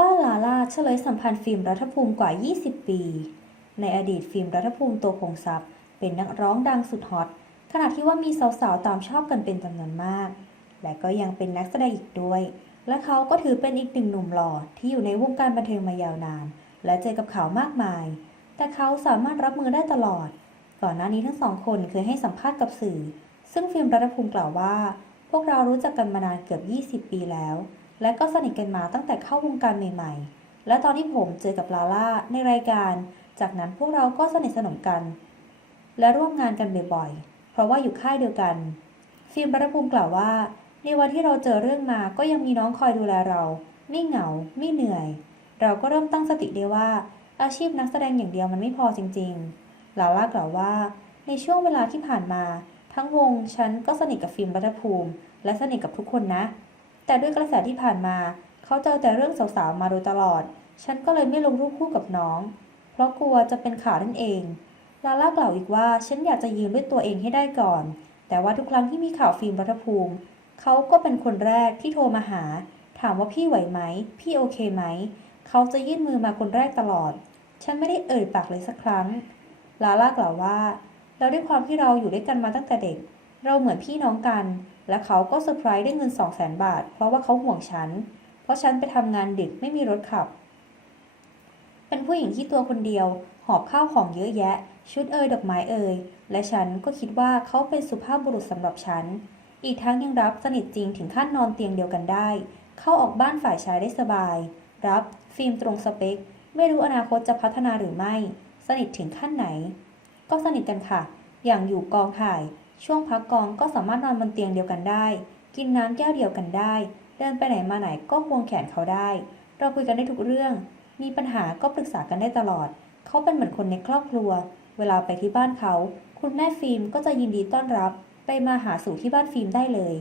บ้านลาล่าเฉลยสัมพันธ์ฟิล์มรัฐภูมิกว่า 20 ปี ในอดีตฟิล์มรัฐภูมิตัวคงทรัพย์ เป็นนักร้องดังสุดฮอต ขณะที่ว่ามีสาวๆ ตามชอบกันเป็นจำนวนมาก และก็ยังเป็นนักแสดงอีกด้วย และเขาก็ถือเป็นอีกหนึ่งหนุ่มหล่อที่อยู่ในวงการบันเทิงมายาวนาน และเจอกับข่าวมากมาย แต่เขาสามารถรับมือได้ตลอด ก่อนหน้านี้ทั้งสองคนเคยให้สัมภาษณ์กับสื่อ ซึ่งฟิล์มรัฐภูมิกล่าวว่า พวกเรารู้จักกันมานานเกือบ 20 ปีแล้ว และก็สนิทกันมาตั้งแต่เข้าวงการใหม่ๆ และตอนที่ผมเจอกับลาล่าในรายการ จากนั้นพวกเราก็สนิทสนมกัน และร่วมงานกันบ่อยๆ เพราะว่าอยู่ค่ายเดียวกัน ฟิล์มรัฐภูมิกล่าวว่า ในวันที่เราเจอเรื่องมาก็ยังมีน้องคอยดูแลเรา ไม่เหงา ไม่เหนื่อย เราก็เริ่มตั้งสติได้ว่า อาชีพนักแสดงอย่างเดียวมันไม่พอจริงๆลาล่ากล่าวว่า ในช่วงเวลาที่ผ่านมา ทั้งวงฉันก็สนิทกับฟิล์มรัฐภูมิ และสนิทกับทุกคนนะ แต่ด้วยกระแสที่ผ่านมา เขาเจอแต่เรื่องสาวๆมาโดยตลอด ฉันก็เลยไม่ลงรูปคู่กับน้อง เพราะกลัวจะเป็นข่าวนั่นเอง ลาล่ากล่าวอีกว่าฉันอยากจะยืนด้วยตัวเองให้ได้ก่อน แต่ว่าทุกครั้งที่มีข่าวฟิล์มรัฐภูมิ เขาก็เป็นคนแรกที่โทรมาหา ถามว่าพี่ไหวไหม พี่โอเคไหม เขาจะยื่นมือมาคนแรกตลอด ฉันไม่ได้เอ่ยปากเลยสักครั้ง ลาล่ากล่าวว่าแล้วด้วยความที่เราอยู่ด้วยกันมาตั้งแต่เด็ก เราเหมือนพี่น้องกัน และเขาก็เซอร์ไพรส์ได้เงิน 2 0 0 0 0 0 บาท เพราะว่าเขาห่วงฉัน เพราะฉันไปทำงานดึกไม่มีรถขับ เป็นผู้หญิงที่ตัวคนเดียว หอบข้าวของเยอะแยะ ชุดเอยดอกไม้เอยและฉันก็คิดว่าเขาเป็นสุภาพบุรุษสำหรับฉัน อีกทั้งยังรับสนิทจริงถึงขั้นนอนเตียงเดียวกันได้ เข้าออกบ้านฝ่ายชายได้สบาย รับ ฟิล์มตรงสเปค ไม่รู้อนาคตจะพัฒนาหรือไม่ สนิทถึงขั้นไหน ก็สนิทกันค่ะ อย่างอยู่กองถ่าย ช่วงพักกองก็สามารถนอนบนเตียงเดียวกันได้ กินน้ำแก้วเดียวกันได้ เดินไปไหนมาไหนก็ควงแขนเขาได้ เราคุยกันได้ทุกเรื่อง มีปัญหาก็ปรึกษากันได้ตลอด เขาเป็นเหมือนคนในครอบครัว เวลาไปที่บ้านเขา คุณแม่ฟิล์มก็จะยินดีต้อนรับ ไปมาหาสู่ที่บ้านฟิล์มได้เลย